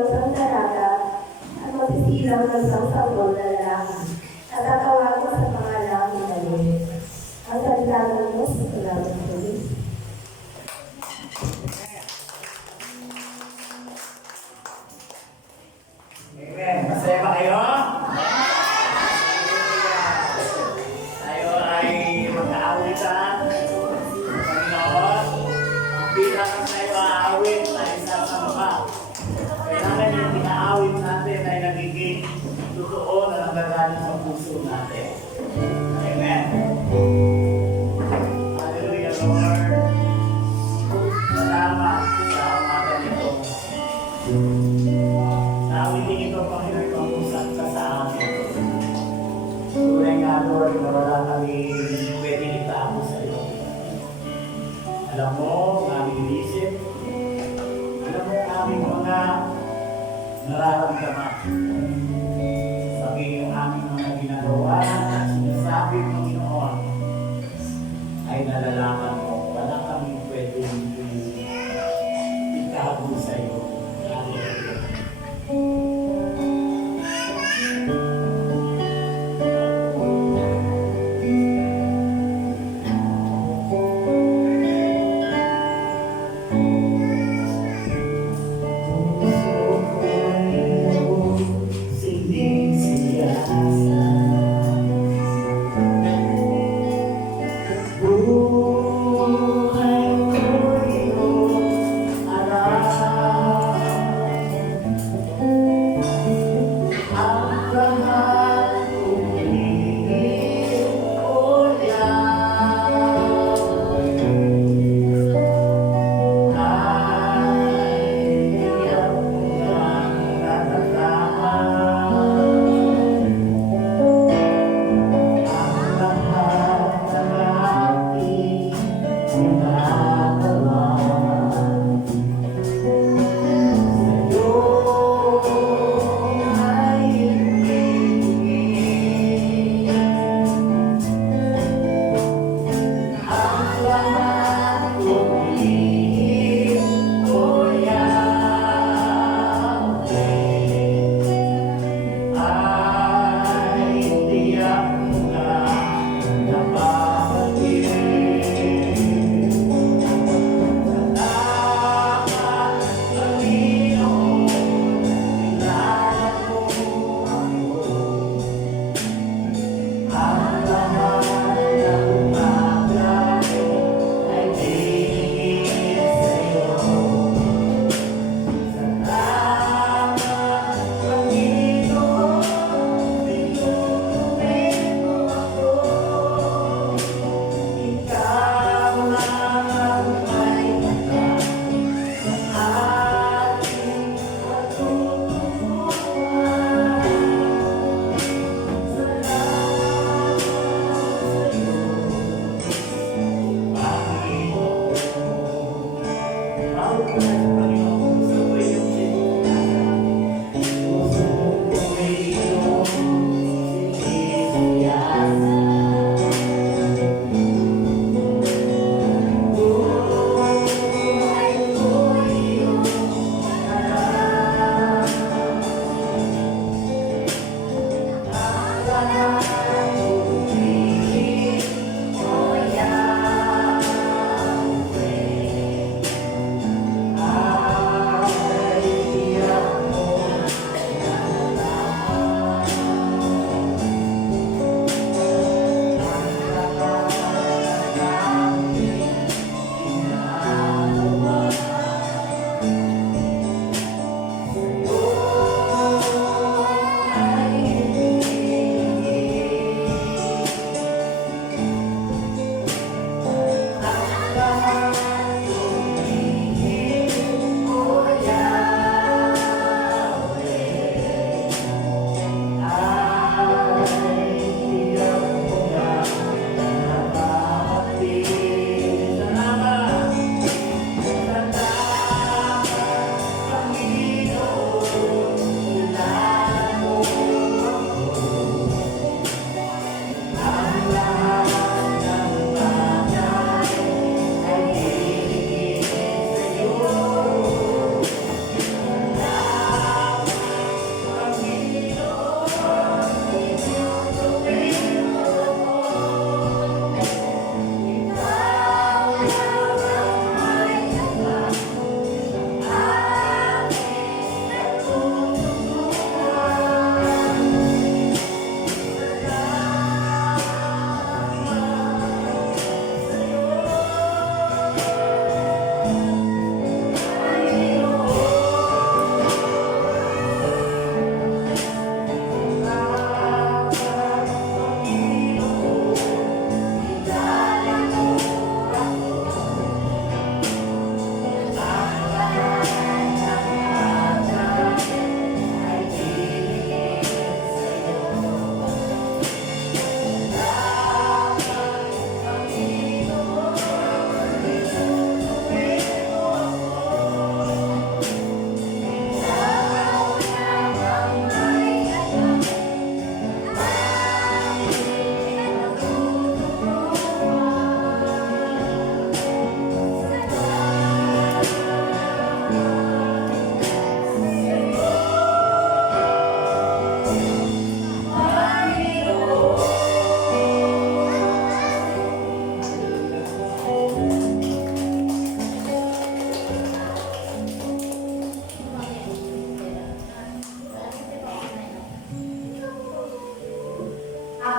ng isang dalaga at masisilang ng isang sanggol na lalaki at tatawagin sa pangalang Emmanuel. Ang salita ng Diyos, salamat sa Diyos. Amen. Masaya ba kayo? Tayo ay mag-aawitan. Panginoon, bilang tayo aawit ay sasamba. Kailangan yung pinaawit natin ay nagiging totoo na nanggagaling sa puso natin. Amen. Hallelujah, Lord. Salamat sa umaga nito. Nawiting ito, Panginoon, pangusap ka sa amin. Tunay nga, Lord, na wala kami pwede itago sa iyo. Alam mo, ang aming isip, alam mo ang aming mga nararamdaman. Maging yung aming mga ginagawa at sinasabi, Panginoon, ay nalalaman mo. Wala kami pwede itago sa iyo.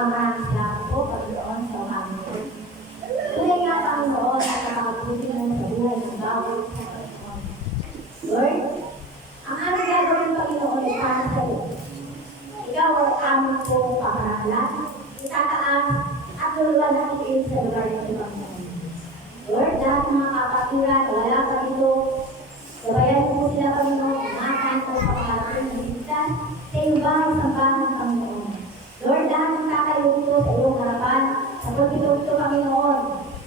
maraming salamat po, Panginoon, sa umamin ko. Tunay nga, Panginoon, at nakakabuti mo sa buhay ng bawat sa Panginoon. Lord, ang aming gagawin, Panginoon, ay para sa iyo. Ikaw ay aming po pamahalaan, itataas at luluwan ng iil sa lugar ng Panginoon. Lord, lahat ng mga kapatiran, wala pa dito, gabayan mo sila, Panginoon, ingatan sa pangalaman ng ligtas, sa iyo ba ang sambahan, Panginoon? Lord, lahat ng kakayo dito sa iyong harapan, sa pagtitulog, Panginoon,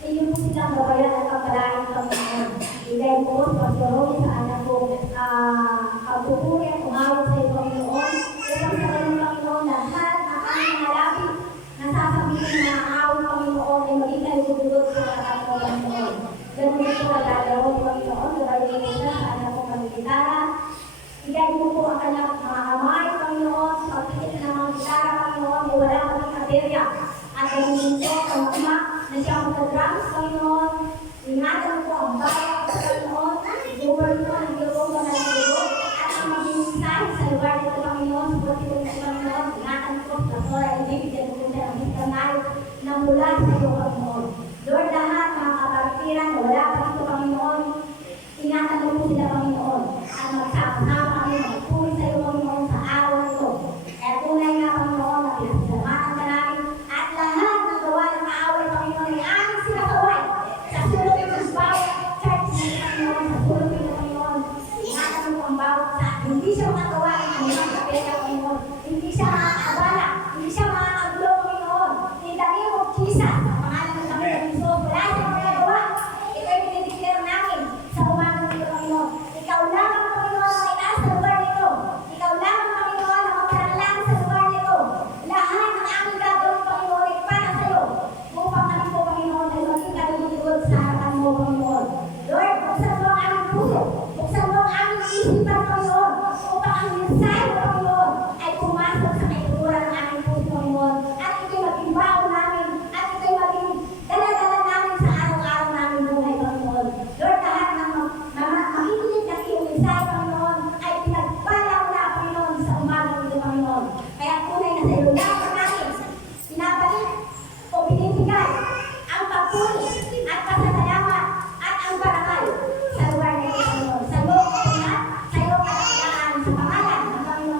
sa iyo po silang gabayan at pagpalain, Panginoon. Ibigay mo sa pagsuroy sa anak ko, pagpupuri at umawit sa iyo, Panginoon. Upang sa ganun, Panginoon, lahat ng aming malapit, nasasabihin ng mga awit, Panginoon, ay maging kalugod sa harapan mo, Panginoon. Ganun ito ay gagawin, Panginoon, gabayan mo sa anak ko, Panginoon. Ibigay mo po ang kanyang mga kamay, Panginoon, sa pagtitin ng mga gitara, Panginoon, ay wala kaming katerya. At ganun po, kamakmak na siya magka-drums, Panginoon. Ingatan mo po ang bawat Panginoon. Ibubar mo ang gilong na nalulog. At ang maging mensahe sa lugar dito, Panginoon, sa pagtitin ng Panginoon. Ingatan mo po sa Tora, ibigyan mo po siya ng kanal na mula sa iyo, Panginoon. Lord, lahat mga kapatiran na wala pa dito, Panginoon. Ingatan mo po sila, Panginoon. At magsama-sama kami magpuri sa iyo, Panginoon, sa araw na ito. Kaya tunay nga, Panginoon, na pinasalamatan ka namin. At lahat ng gawa ng kaaway, Panginoon, ay aming sinasaway. Sa sulok ng bawat church ng Panginoon, sa sulok ng Panginoon. Ingatan mo ang bawat sa hindi siya makagawa ng kanyang kapela, Panginoon. Hindi siya makakabala. Hindi siya makakagulo, Panginoon. In the name of Jesus, sa pangalan ng Panginoon Jesus, wala siyang magagawa. Ito ay pinideclare namin sa umagang nito, Panginoon. Ikaw lang ang Panginoon ang itaas sa lugar nito. Ikaw lang ang Panginoon ang magkaroon sa lugar nito. Lahat ng aming gagawin, Panginoon, ay para sa iyo. Upang kami po, Panginoon, ay maging kalugod sa harapan mo, Panginoon. Lord, buksan mo ang aming puso. Buksan mo ang aming isipan, Panginoon. Upang ang mensahe, Panginoon, ay pumasok sa kaituran ng aming puso, Panginoon. At ito'y maging baon namin. At ito'y maging dala-dala namin sa araw-araw namin buhay, Panginoon. Lord, lahat ng makikinig na iyong mensahe, Panginoon, ay pinagpala mo na, Panginoon, sa umagang ito, Panginoon. Kaya tunay na sa iyo lamang natin, pinabalik o binibigay ang pagpuli at pasasalamat at ang parangal sa lugar na ito, Panginoon. Sa iyo, Panginoon, sa iyo katakaan sa pangalan ng Panginoon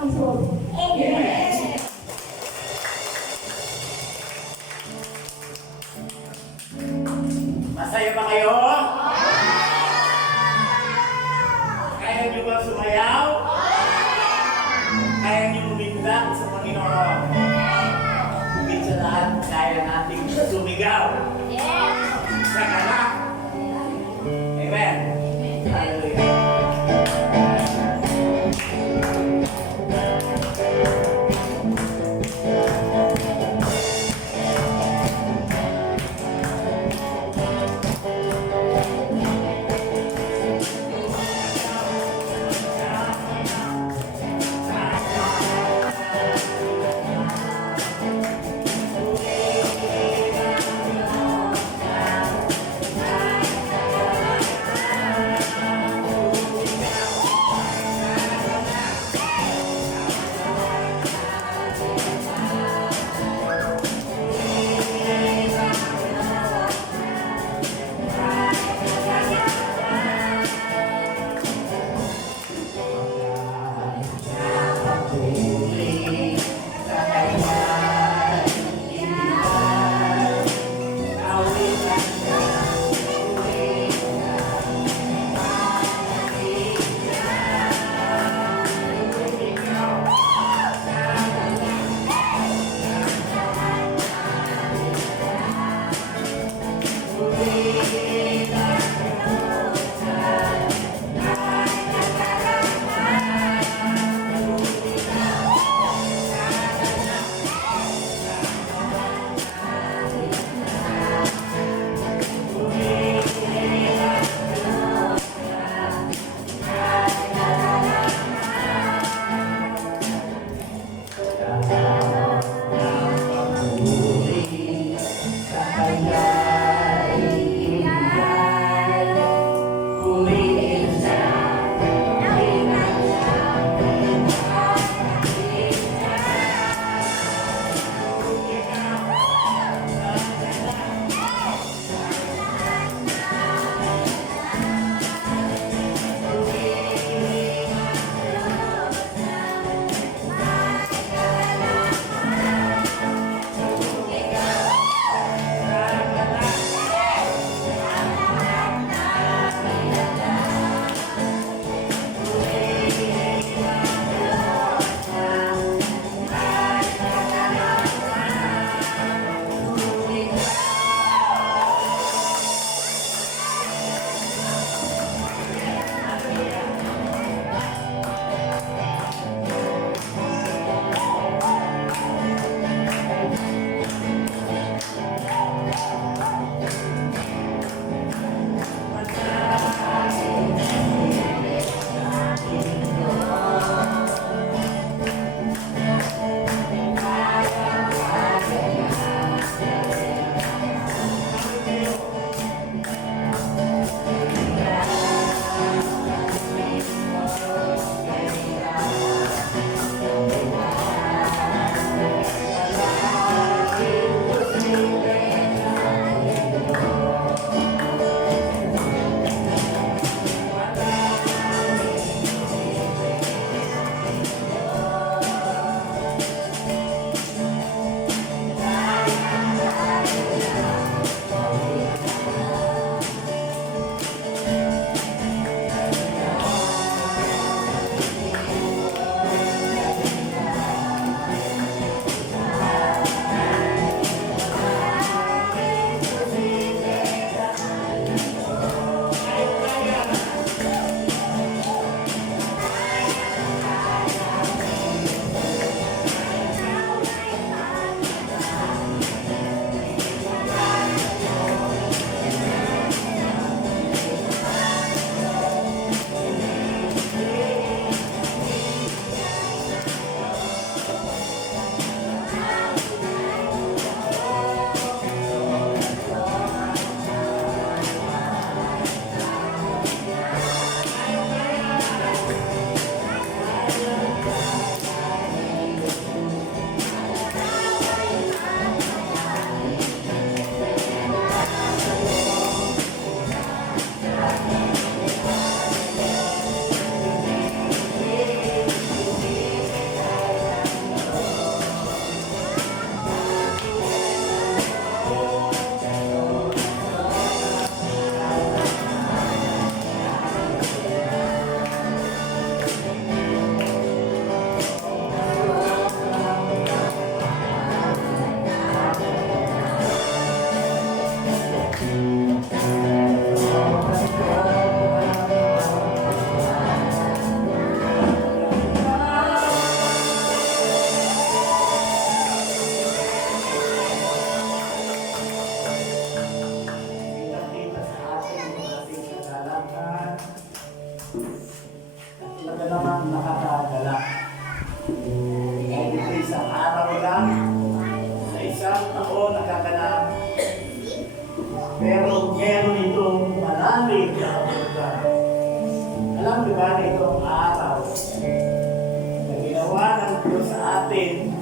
natin.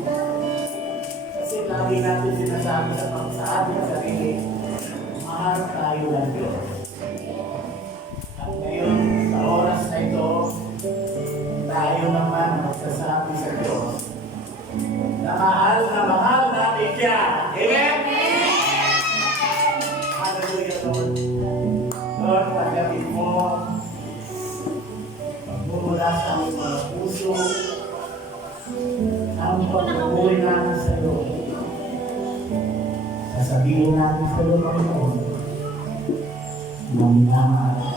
Kasi lagi natin sinasabi sa ating sarili, mahal tayo ng Diyos. At ngayon, sa oras na ito, tayo naman magsasabi sa Diyos na mahal natin siya. Amen? Hallelujah, Lord. Lord, pagdating mo, magmumula sa aming mga puso, ang pagpupuri namin sa iyo. Sasabihin namin sa iyo, Panginoon, na minamahal ka.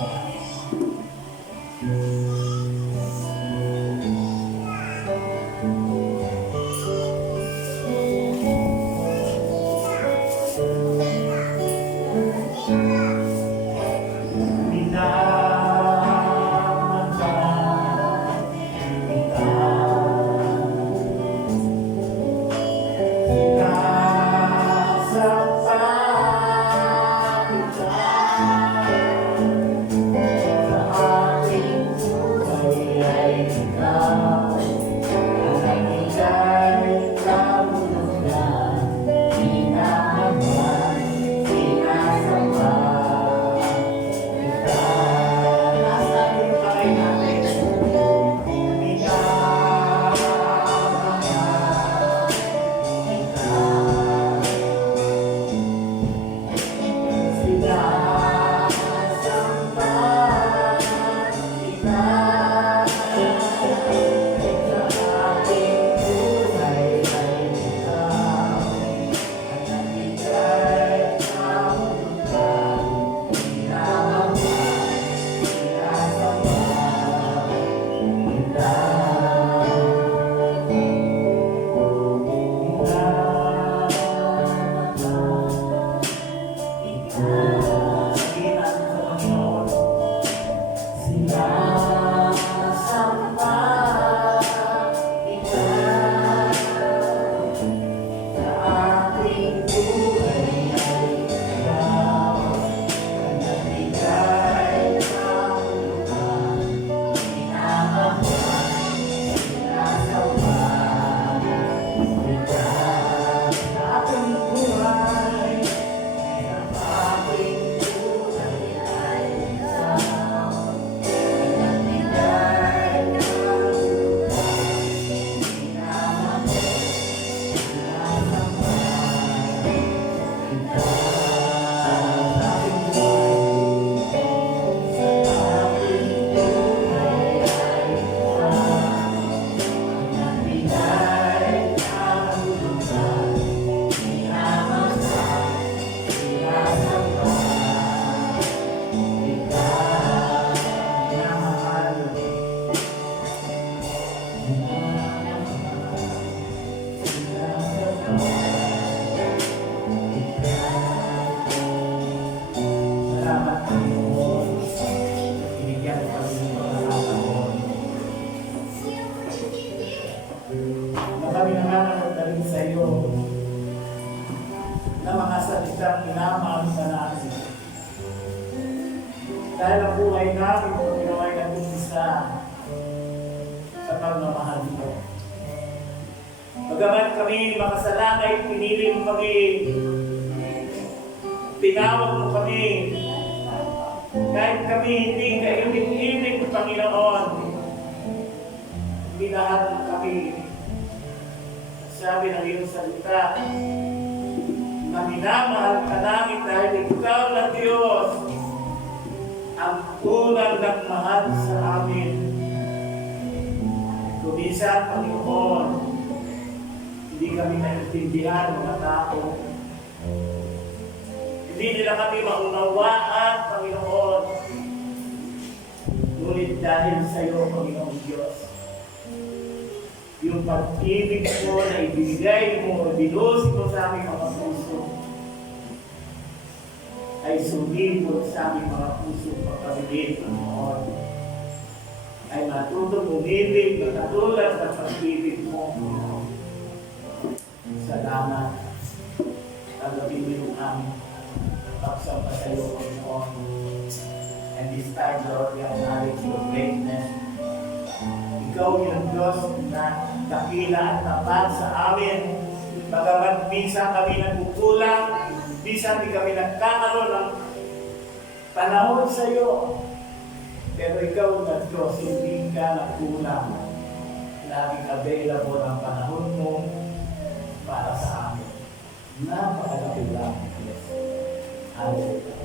Dahil ang buhay namin kung ginawa ay nag-umpisa sa pagmamahal mo. Bagamat kami makasalanay, pinili mo kami, tinawag mo kami, kahit kami hindi kaibig-ibig, Panginoon, hindi lahat ng kami, sabi ng iyong salita, na minamahal ka namin dahil ikaw na Diyos, ang unang nagmahal sa amin. Kuminsan, Panginoon, hindi kami naintindihan mga tao. Hindi nila kami maunawaan, Panginoon. Ngunit dahil sa iyo, Panginoon Diyos, yung pag-ibig mo na ibigay mo, binuhos mo sa aming mga puso, ay sumibot sa aming mga puso pagkabilit, Panginoon. Ay matutong umibig na katulad ng pag-ibig mo, Panginoon. Salamat. Tagapin mo yung aming pagsamba sa iyo, Panginoon. And this time, Lord, we acknowledge your greatness. ikaw yung Diyos na dakila at tapat sa amin. Bagamat minsan kami nagkukulang, minsan di kami nagkakaroon ng panahon sa iyo. Pero ikaw na Diyos, hindi ka nagkulang. Laging available ang panahon mo para sa amin. Napakalaki lang. Hallelujah.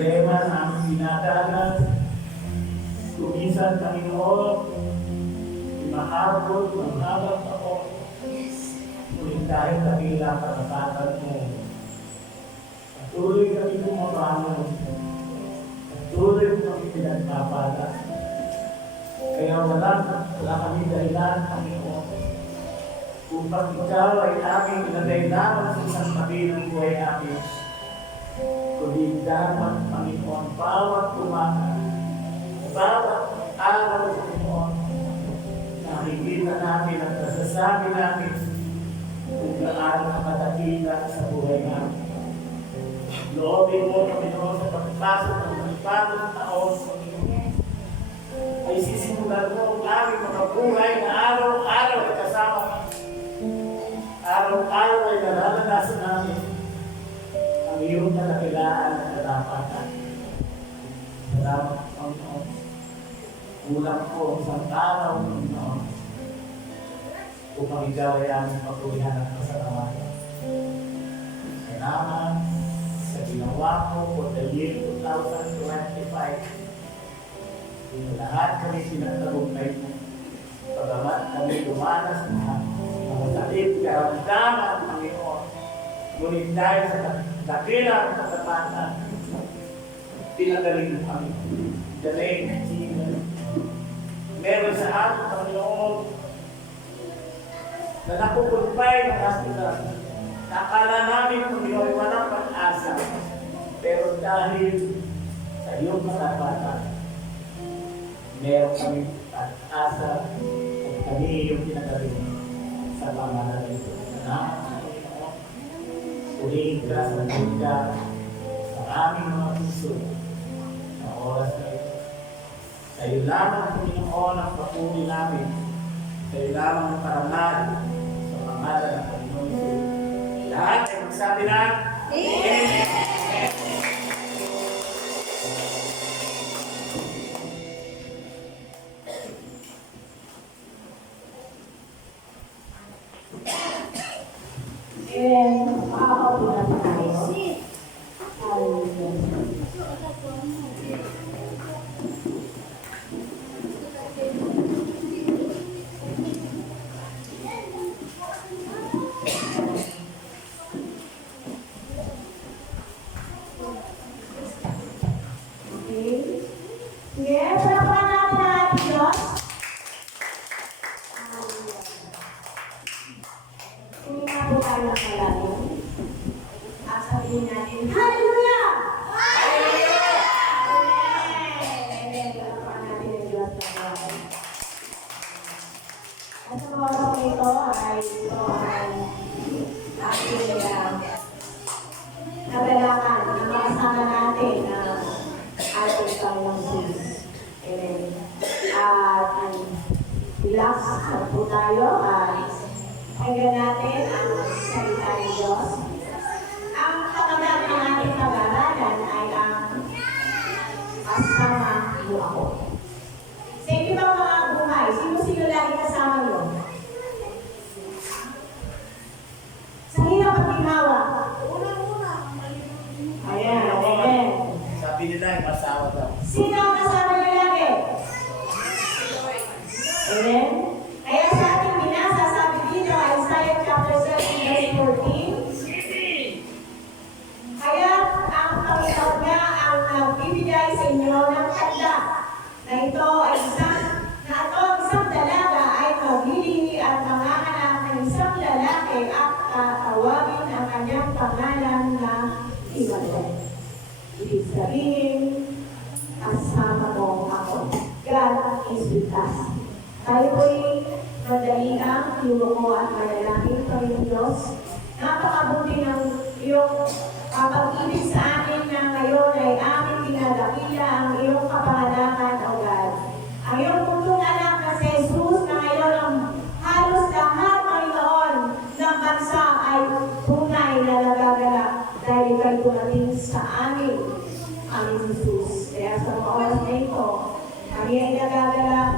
problema na aming dinadanas. Kumisan, Panginoon, imahabol ng habang taon. Ngunit dahil kabila karapatan mo, patuloy kami bumabangon, patuloy kami pinagpapala. Kaya wala kami dahilan, Panginoon, upang ikaw ay aming ilagay lamang sa isang tabi ng buhay namin. Kundi dapat, Panginoon, bawat umaga, bawat araw, Panginoon, nakikita natin at nasasabi natin kung gaano ang kadakilan sa buhay namin. Loobin mo, Panginoon, sa pagpasok ng panibagong taon, Panginoon, ay sisimulan mo ang aming mga buhay na araw-araw ay kasama kami. Araw-araw ay nararanasan namin ang iyong kadakilaan at katapatan. Salamat, Panginoon. Kulang po isang araw, Panginoon, upang ikaw ay aming pagkulihan at pasalamatan. Salamat sa ginawa ko for the year 2025. Sa lahat kami sinatagumpay mo. Pagamat kami dumanas na mga sakit, karamdaman, Panginoon. Ngunit dahil sa dakilang katapatan, pinagaling mo kami. The name of Jesus. Meron sa ating Panginoon na napupunpay ng hospital. Nakala namin kung yun walang pag-asa. Pero dahil sa iyong katapatan, meron kami pag-asa at kami yung pinagaling sa pangalan ng Diyos. Salamat, Panginoon. Ulihin ka sa lugar sa aming mga puso sa oras na ito. Sa'yo lamang, Panginoon, ang papuri namin. Sa'yo lamang ang parangal sa pangalan ng Panginoon Jesus. Lahat ay magsabi na, Amen. Yes, salamat natin ang ating Diyos. Hindi na po tayo nakalayo. At sabihin natin, Hallelujah! Hallelujah! Amen! Salamat natin ang Diyos na Diyos. At sa mga oras nito ay ito ay ating nagalakan na makasama natin na ating Panginoon Jesus. Amen. At relax na po tayo at hanggang natin ang salita ng Diyos. Ang pagkagat ng ating pag-aaralan ay ang kasama mo ako. Sa inyo bang mga buhay, sino-sino lagi kasama nyo? Sa hirap at ginawa. Ayan, amen. Sabi nila ay masawa daw. Sino ang kasama niyo lagi? Amen? Kaya sa ating binasa, sabi dito, Isaiah chapter 7, verse 14. Kaya ang Panginoon nga ang nagbibigay sa inyo ng tanda na ito ay isang dalaga ay maglilihi at manganganak ng isang lalaki at tatawagin ang kanyang pangalan na Immanuel. Ibig sabihin, kasama mo ako. God is with us. Tayo po'y madali ang tinuko at malalangin Panginoon Diyos. Napakabuti ng iyong pag-ibig sa amin na ngayon ay aming dinadakila ang iyong kapanganakan, O God. Ang iyong puntong anak na si Jesus na ngayon ang halos lahat, Panginoon, ng bansa ay tunay na nagagalak dahil ikay dumating sa amin, aming Jesus. Kaya sa mga oras na ito, kami ay nagagalak,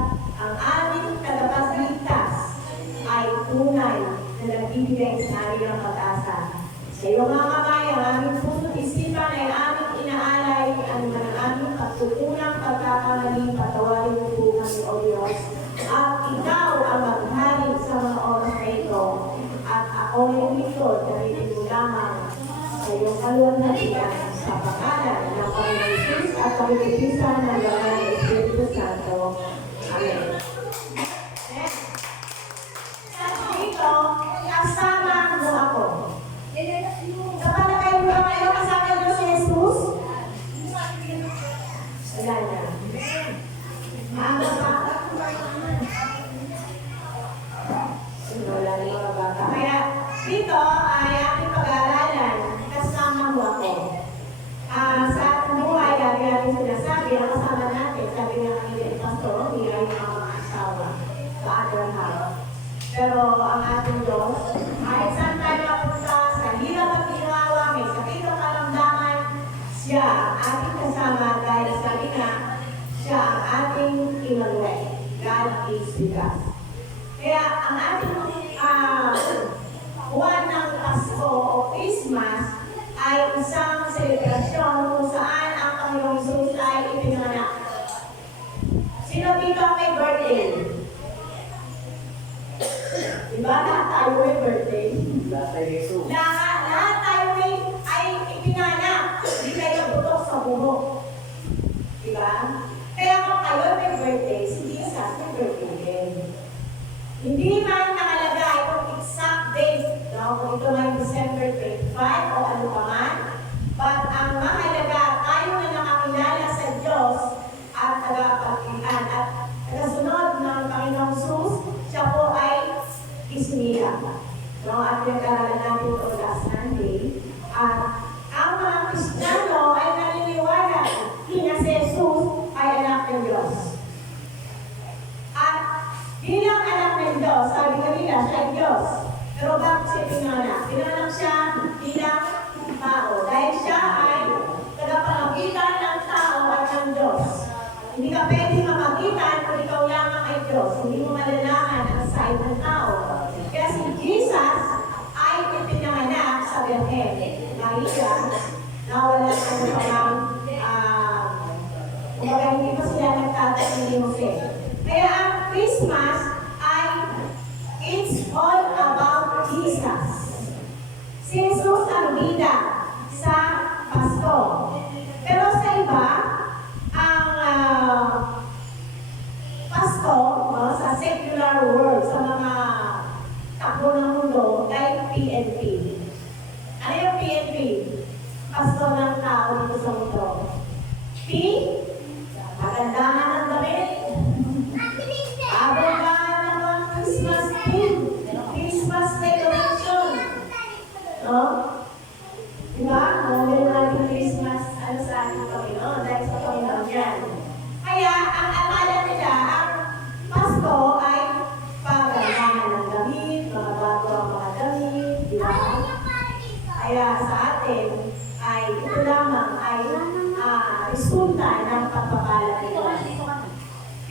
ang aming tagapagligtas ay tunay na nagbibigay sa amin ng pag-asa. Sa iyong mga kamay, ang aming puso't isipan ay aming inaalay ang yung kaluwalhatian sa pangalan ng Panginoon Jesus at pagkikisa ng Banal na Espiritu Santo. Amen. Dito, kasama mo ako. Kapag na kayo ba kayo kasama niyo si Jesus? Wala na. Wala na mga bata. Kaya dito ay aking pag-aaralan, kasama mo ako. Sa ating buhay, lagi natin sinasabi, ang kasama natin, sabi nga kanina, Pastor, hindi ay mga asawa sa other house. Pero ang ating Diyos, kahit saan tayo napunta, sa hirap at ginawa, may sakit at karamdaman, siya ang ating kasama dahil sabi nga, siya ang ating Emmanuel. God is with us. Kaya ang ating buwan ng Pasko o Christmas ay isang selebrasyon kung saan ang Panginoong Jesus ay ipinanganak. Sino dito ang may birthday? Diba? Lahat tayo may birthday. Lahat tayo ay ipinanganak. Hindi kayo butok sa buhok. Diba? Kaya kung kayo may birthday, si Jesus may birthday din. Hindi man nakalagay kung exact date, no? Kung ito may December 25 o ano pa man, but ang mahalaga, tayo na nakakilala sa Diyos at tagapagkilan at tagasunod ng Panginoong Jesus, siya po ay isinilang. No? At nag-aralan natin ito last Sunday. At ang mga Kristiyano ay naniniwala na si Jesus ay anak ng Diyos. At bilang anak ng Diyos, sabi kanina, siya ay Diyos. Pero bakit siya pinanganak? Pinanganak siya bilang tao. Dahil siya ay tagapamagitan ng tao at ng Diyos. Hindi ka pwede mamagitan kung ikaw lamang ay Diyos. Hindi mo malalaman ang side ng tao. Kaya si Jesus ay ipinanganak sa Bethlehem. Maria, na walang ano parang kumbaga hindi pa sila nagtatag ni Jose. Kaya ang Christmas ay it's all about Jesus. Si Jesus ang bida sa Pasko. Pero sa iba, ang Pasko, sa secular world, sa mga takbo ng mundo, ay PNP. Ano yung PNP? Pasko ng tao dito sa mundo. P, kagandahan ng damit. Kagandahan ng mga Christmas theme. Christmas decoration. No? Diba? Meron natin Christmas ano sa ating Panginoon. Dahil sa Panginoon yan. Kaya, ang akala nila, ang Pasko ay pagandahan ng damit, mga bago ang mga damit. Diba? Kaya sa atin, ay ito lamang ay resulta ng pagpapala nito. P,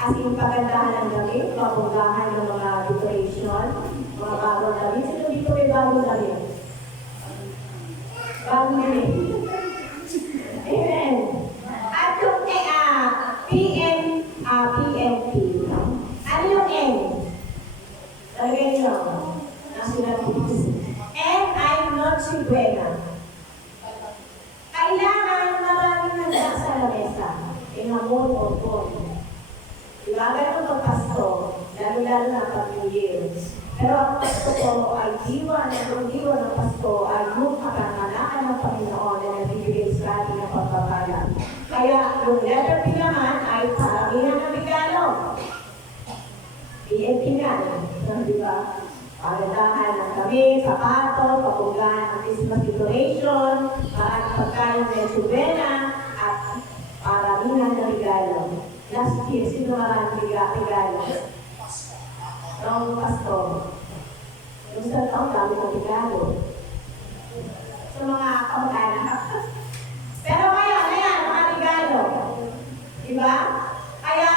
as in pagandahan ng damit, pabunggahan ng mga decoration, mga bagong damit. Sino dito may bagong damit? Bagong damit. Amen. At yung PNP. Ano yung N? Talagay nyo. National Peace. N ay Noche Buena. Kailangan maraming nagdaan sa lamesa. Inamon o bon. Diba? Ganun pag Pasko. Lalo-lalo na pag New Year. Pero ang Pasko po ay diwa ng Pasko ay yung kapanganakan ng Panginoon na nagbibigay sa ating ng pagpapala. Kaya yung letter P naman ay paramihan ng regalo. PNP nga. Diba? Pagandahan ng kami, sapato, pabunggahan ng Christmas decoration, pagkain ng Chubena, at paramihan ng regalo. Last year, sino maraming regalo? Noong Pasko. Yung sa taong dami ng regalo. Sa mga kamag-anak. Pero ngayon, ayan, mga regalo. Diba? Kaya,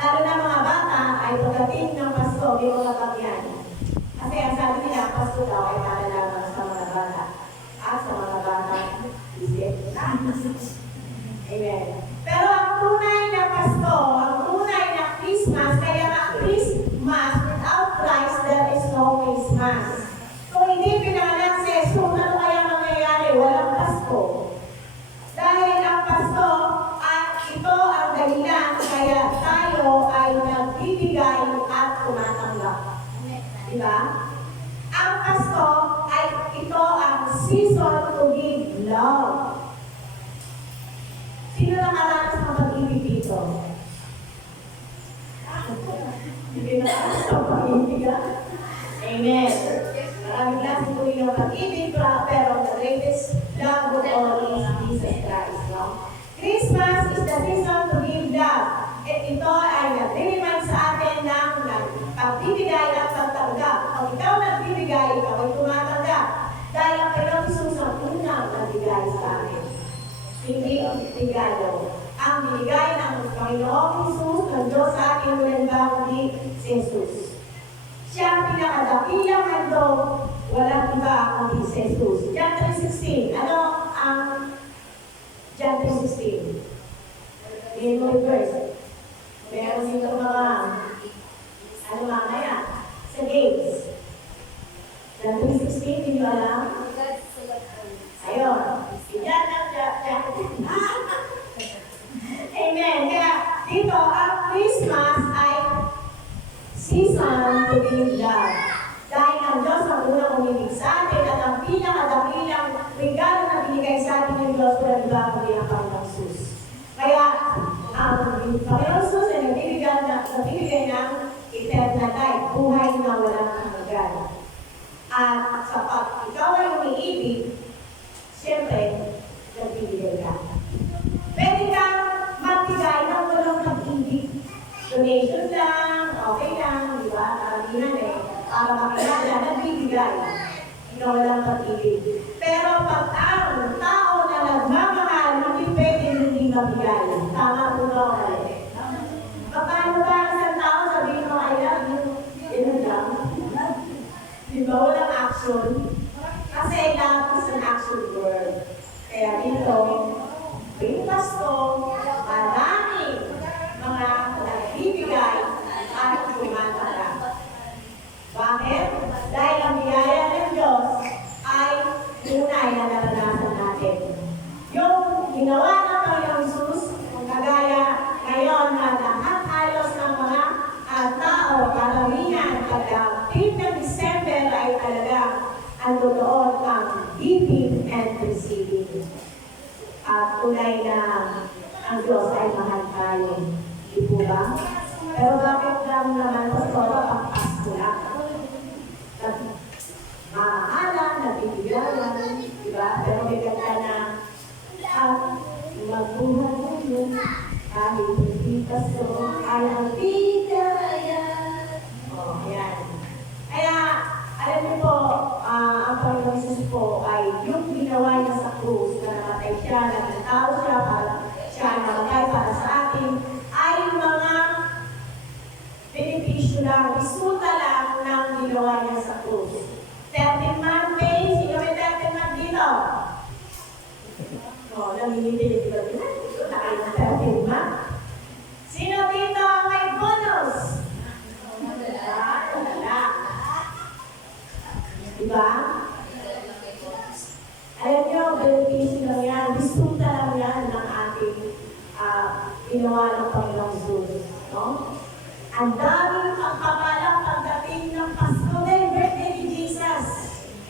lalo na mga bata, ay pagdating ng Pasko, may mga bagyan. Kasi ang sabi nila, Pasko daw ay para lamang sa mga bata. At sa mga bata, isip. Amen. Pero ang tunay na Pasko, ang tunay na Christmas, kaya nga Christmas, without Christ, there is no Christmas. Kung hindi pinanganak si Jesus, ano kaya mangyayari? Sino nakaranas ng pag-ibig dito? Hindi nakaranas ng pag-ibig, ha? Amen. Maraming klase po rin ng pag-ibig, pero the greatest love of all is Jesus Christ, no? Christmas is the season to give love. At ito ay nag-remind sa atin ng pagbibigay at pagtanggap. Kung ikaw nagbibigay, ikaw ay tumatanggap. Dahil ang Panginoong Jesus ang unang nagbigay sa atin. Hindi ang regalo. Ang binigay ng Panginoong Jesus ng Diyos sa atin walang bago ni Jesus. Siya ang pinakadakilang handog, walang iba kundi si Jesus. John 3:16. Ano ang John 3:16? Hindi mo reverse. Meron dito mga ano mamaya? Sa games. John 3:16, hindi nyo alam? Ayun. Yan ang Amen. Kaya dito, ang Christmas ay season to give love. Dahil ang Diyos ang unang umibig sa atin at ang pinakadakilang regalo na binigay sa atin ng Diyos walang iba kundi ang Panginoong Jesus. Kaya ang Panginoong Jesus ay nagbibigay ng eternal life, buhay na walang hanggan. At sa pag ikaw ay umiibig, siyempre, nagbibigay ka. Pwede kang magbigay ng walang pag-ibig. Donation lang, okay lang, di ba? Karamihan para makilala, nagbibigay. Ikaw walang pag-ibig. Pero pag ang tao na nagmamahal, hindi pwede hindi mabigay. Tama po ba? Paano ba ang isang tao sabihin mo, I love you? Yan lang. Di ba? Walang action. Kasi love is an action word. Kaya dito, pintas ko, maraming mga nagbibigay at tumatanggap. Bakit? Dahil ang biyaya ng Diyos ay tunay na naranasan natin. Yung ginawa ng Panginoong Jesus, kagaya ngayon na lahat halos ng mga tao, karamihan, pagka 5 ng December ay talaga ang doon ang giving and receiving. At tunay na ang Diyos ay mahal tayo. Di po ba? Pero bakit lang naman pastora pang Pasko lang? Mahahalan, nabibigayan, di ba? Pero may ganda na magbuhay ngayon kahit hindi Pasko ay ang bigayan. O, yan. Kaya, alam niyo po, ang Panginoong Jesus po ay yung ginawa niya sa krus na namatay siya, naging tao siya, para siya namatay para sa atin, ay mga benepisyo lang, resulta lang ng ginawa niya sa krus. 13-month pay, sino may 13-month dito? O, namimili dito dito. Nakay ng 13-month. Sino dito may bonus? Wala. Diba? Alam niyo, benepisyo lang yan, resulta lang yan ng ating ginawa ng Panginoong Jesus. No? Ang daming pagpapalang pagdating ng Pasko din, birthday ni Jesus.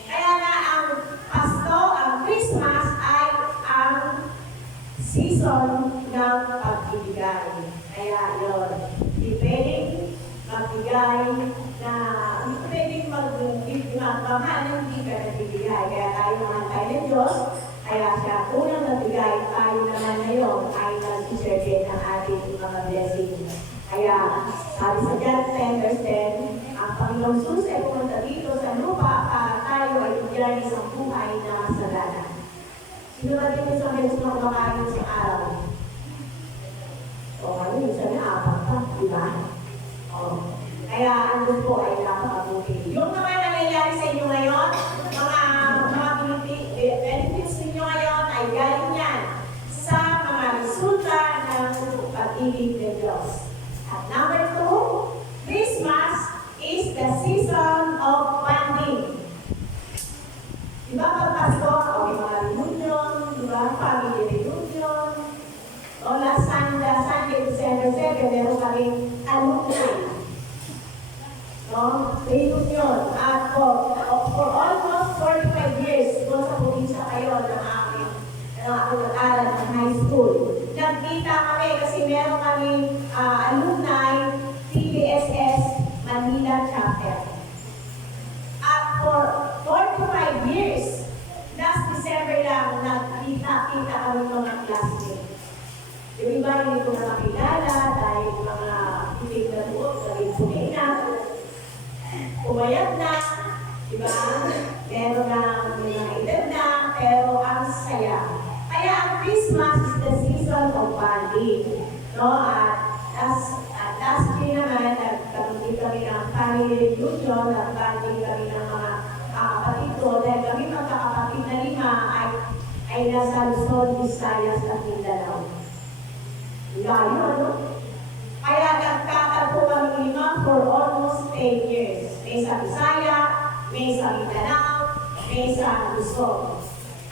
Kaya na ang Pasko, ang Christmas ay ang season ng pagbibigay. Kaya yun, hindi pwedeng magbigay na hindi pwedeng magmahal ng hindi ka nagbibigay. Kaya tayo naman tayo ng Diyos, kaya siya unang nagbigay, tayo naman ngayon ay nag-share din ang ating mga blessing. Kaya sabi sa John 10 verse 10, ang Panginoong Jesus ay pumunta dito sa lupa para tayo ay bigyan ng isang buhay na masagana. Sino ba din isang beses na kumakain sa araw? O ngayon, isa na apat pa, di ba? Kaya andun po ay napakabuti. Yung naman nangyayari sa inyo ngayon, mga benefits ninyo ngayon ay galing yan sa mga resulta ng pag-ibig ng Diyos. At number 2, Christmas is the season of bonding. Diba pag Pasko, may mga reunion, diba? Family reunion. O last Sunday, December 7, meron kaming alumni. No? Reunion. At for almost 45 years, doon sa probinsya kayo ng aking nag-aaral ng high school. nagkita kami kasi meron kami alumni TPSS Manila chapter. At for 4 to 5 years, last December lang, nagkita-kita kami mga classmates. Yung iba hindi ko na makilala dahil mga pitig na buot, naging pumi na, umayat na, diba? Meron na mga edad na, pero ang saya. Kaya ang Christmas is the season of bonding. No? At last year naman, nagkaroon kami ng family reunion, nagbanding kami ng mga kapatid ko, dahil kami magkakapatid na 5 ay nasa Luzon, Visayas at Mindanao. Layo, ano? Kaya nagkatagpo kami 5 for almost 10 years. May sa Visaya, may sa Mindanao, may sa Luzon.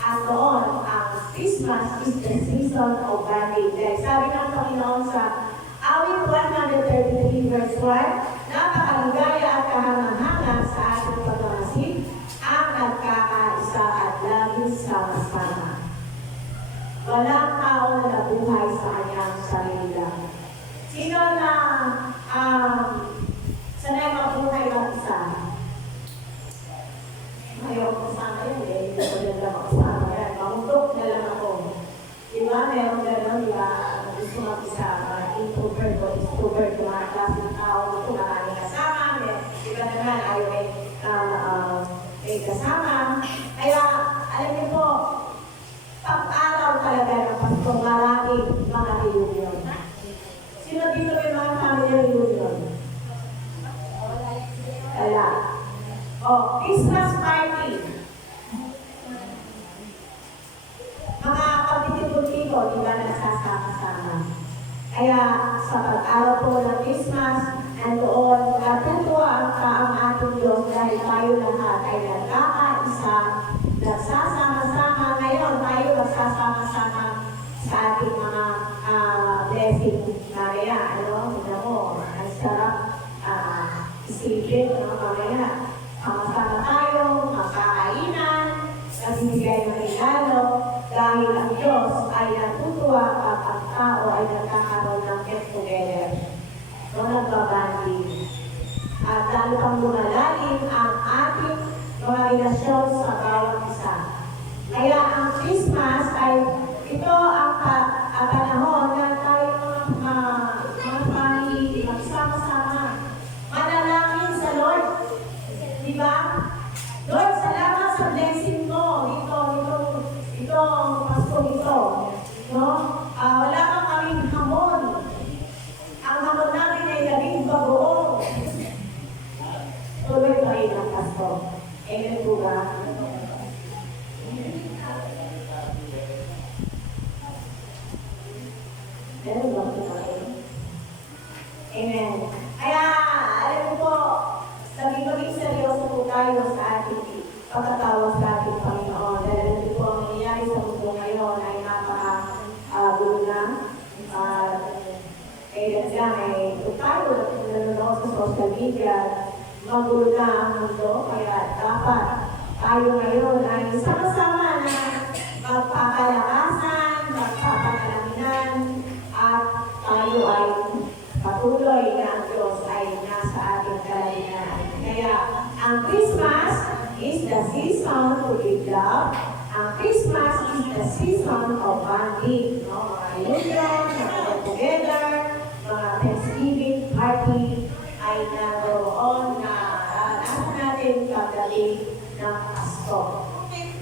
At noon, ang Christmas is the season of bonding. Dahil sabi ng Panginoon sa Awit 133 verse 1, napakaligaya at kahangahangan sa ating pagmamasid ang nagkakaisa at laging sama-sama. Walang tao na nabuhay sa kanyang sarili lang. Sino na sanay mabuhay mag-isa? Ayaw ko sana yun eh. Hindi ko lang mag-isama yan. Mamundok na lang ako. Diba? Meron gano'n, diba? Gusto mag-isama. Introvert o extrovert. Yung mga klaseng tao. Gusto maraming kasama. Diba naman, ayaw may kasama. Kaya, alam niyo po, pag-araw talaga ng Pasko, maraming mga reunion. Sino dito may mga family reunion? Wala. Oh, Christmas party. Mga kapitid-tito, di ba nagsasama-sama? Kaya sa pag-araw po ng Christmas, andoon, natutuwa ang ating Diyos dahil tayo lahat ay nagkakaisa, nagsasama-sama. Ngayon, tayo nagsasama-sama sa ating mga blessing. Kaya, hindi mo, ang sarap isipin, mamaya. Sama-sama tayo, makakainan, nagbibigay ng regalo, dahil ang Diyos ay natutuwa at ang tao ay nagkakaroon ng get together. No, nagbabanding. At lalo pang lumalalim ang ating mga relasyon sa bawat isa. Kaya ang Christmas ay ito ang panahon na tayo mga family magsama-sama. Manalangin sa Lord. Diba? Lord, salamat sa blessing mo. Itong Pasko nito. No? Wala kang kaming hamon. Ang hamon namin ay naging bagoong. Tuloy pa rin ang Pasko. Amen po ba? Meron ba ito? Amen. Kaya, alam mo po, maging seryoso po tayo sa ating pagkatawag sa ating Panginoon. Dahil ito po ang nangyayari sa mundo ngayon ay napaka-gulo na. Kaya tayo nanonood sa social media, magulo na ang mundo. Kaya dapat tayo ngayon ay sama-sama na magpapalakasan, magpapanalaminan, at tayo ay patuloy na ang Diyos ay nasa ating kalalinan. Kaya ang Christmas is the season to give love. Ang Christmas is the season of bonding. No? Mga reunion, mga together, mga Thanksgiving party ay naroon na nasa natin pagdating ng Pasko.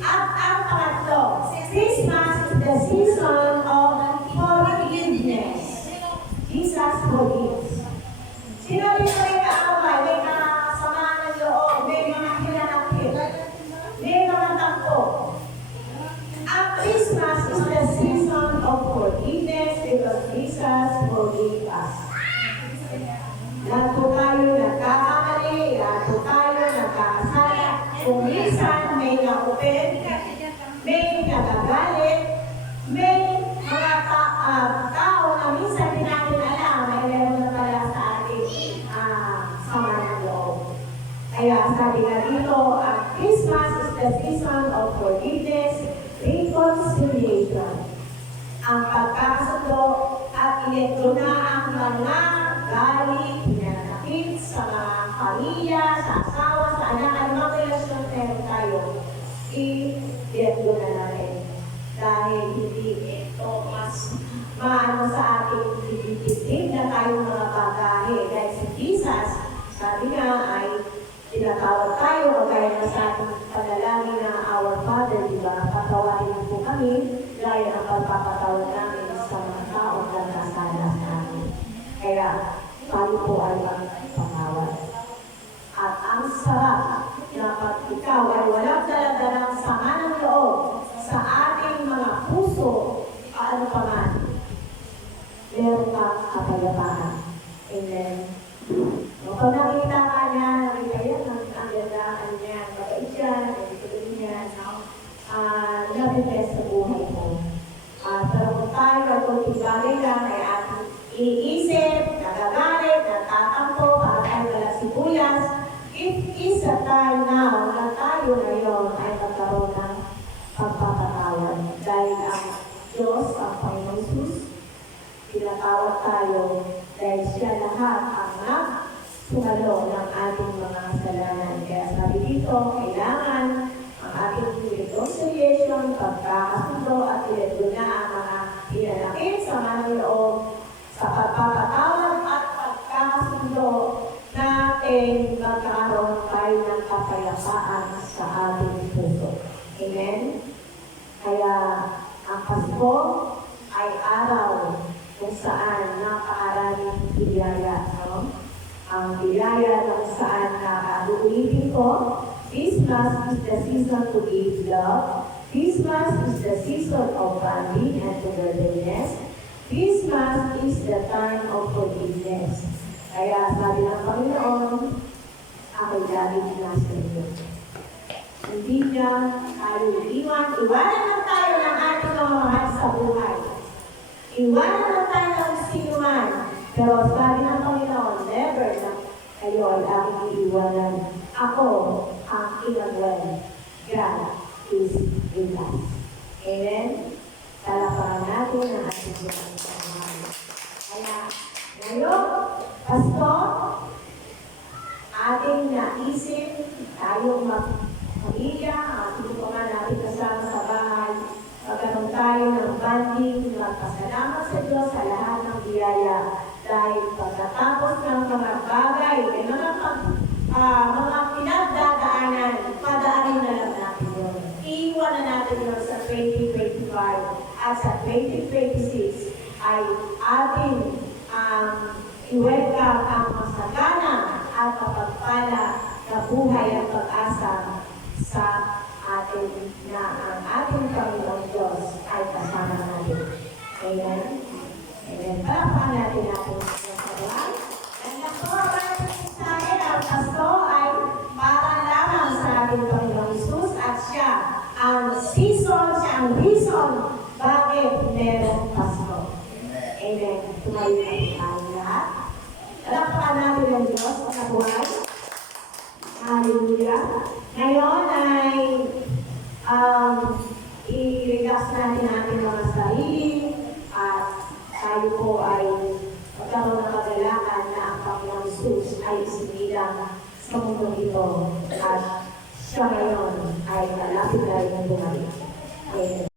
At ang pangatlo, Christmas is the season of forgiveness. Jesus forgives. Sino dito may kaaway, may kasamaan ng loob, may mga hinanakit, may mga tampo. Ang Christmas is the season of forgiveness because Jesus forgave us. Lahat po tayo nagkakamali, lahat po tayo nagkakasala. Kung minsan may nakupin, may nagagalit, may mga tao na minsan din natin alam na meron na pala sa ating sama ng loob. Kaya sabi nga dito, ang Christmas is the season of forgiveness, reconciliation. Ang pagkakasundo direkto na ang mga galit, pinanakit sa mga pamilya, sa asawa, sa anak, anumang relasyon na meron tayo, i-direkto na natin. Dahil hindi ito mas maano sa ating tititip na tayong mga bagahe. Dahil si Jesus, sabi nga ay tinatawag tayo, kagaya na sa ating panalangin na Our Father, di ba? Patawarin niyo po kami, gaya ng pagpapatawad namin sa mga taong nagkasala sa amin. Kaya, tayo po ay magpatawad. At ang sarap na pag ikaw ay walang daladalang sama ng loob sa ating mga puso, ano pa man, meron kang kapayapaan. Amen. Kung nakita ka niya, nakita yan, ang gandaan niya, mabait siya, nagtutulog niya, nabibes sa buhay mo. Pero kung tayo ay kunting bagay lang, ay ating iniisip, nagagalit, natatampo, para tayo walang sibuyas, it is a time now na tayo ngayon ay magkaroon ng pagpapatawad. Dahil ang Diyos, ang Panginoon Jesus, tinatawag tayo dahil siya lahat ang sumalo ng ating mga kasalanan. Kaya sabi dito, kailangan ang ating reconciliation, pagkakasundo at ilegdo na ang mga hinanakit sa manang loob sa pagpapatawad at pagkakasundo natin magkakaroon tayo ng kapayapaan sa ating puso. Amen? Kaya ang Pasko ay araw kung saan napakaraming biyaya, no? Ang biyaya kung saan uulitin ko, Christmas is the season to give love. Christmas is the season of bonding and togetherness. Christmas is the time of forgiveness. Kaya sabi ng Panginoon, ako'y laging nasa iyo. Hindi niya tayo iwan. Iwanan lang tayo ng ating mga mahal sa buhay. Iwanan lang tayo ng sino man. Pero sabi ng Panginoon, never na kayo ay aking iiwanan. Ako ang Emmanuel. God is with us. Amen? Talapakan natin ang ating Panginoon. Kaya, ngayon, Pasko, ating naisip, tayong pamilya, ating mga natin kasama sa bahay, magkaroon tayo ng banding, magpasalamat sa Diyos sa lahat ng biyaya. Dahil pagkatapos ng mga bagay, mga pinagdadaanan, padaanin na lang natin yun. Iiwan na natin yun sa 2025 at sa 2026 ay ating i-welcome ang masagana at mapagpala na buhay at pag-asa sa atin na ang ating Panginoong Diyos ay kasama natin. Amen? Amen. Palapakan natin natin sa buhay. At ako, sa akin, ang Pasko ay para lamang sa ating Panginoong Jesus at siya ang season, siya ang reason bakit merong Pasko. Amen. Tumayo na tayo lahat. Palapakan natin ang Diyos sa buhay. Hallelujah. Ngayon ay i-relax natin ating mga sarili at tayo po ay magkaroon ng kagalakan na ang Panginoong Jesus ay isinilang sa mundo ito at siya ngayon ay malapit na rin bumalik. Amen.